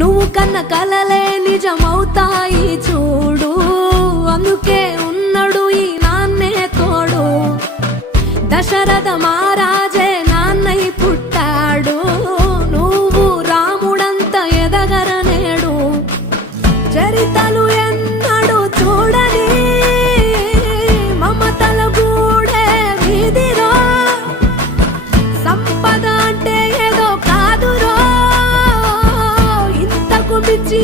నువ్వు కన్న కలలే నిజమవుతాయి చూడు, అందుకే ఉన్నాడు ఈ నాన్నే తోడు. దశరథ మహారాజే నాన్నై పుట్టాడు, నువ్వు రాముడంత ఎదగరనేడు. చరితలు ఎన్నడు చూడని మమతల గూడే వీధిరో, సంపద అంటే ఏదో కాదురో, ఇంతకు మించి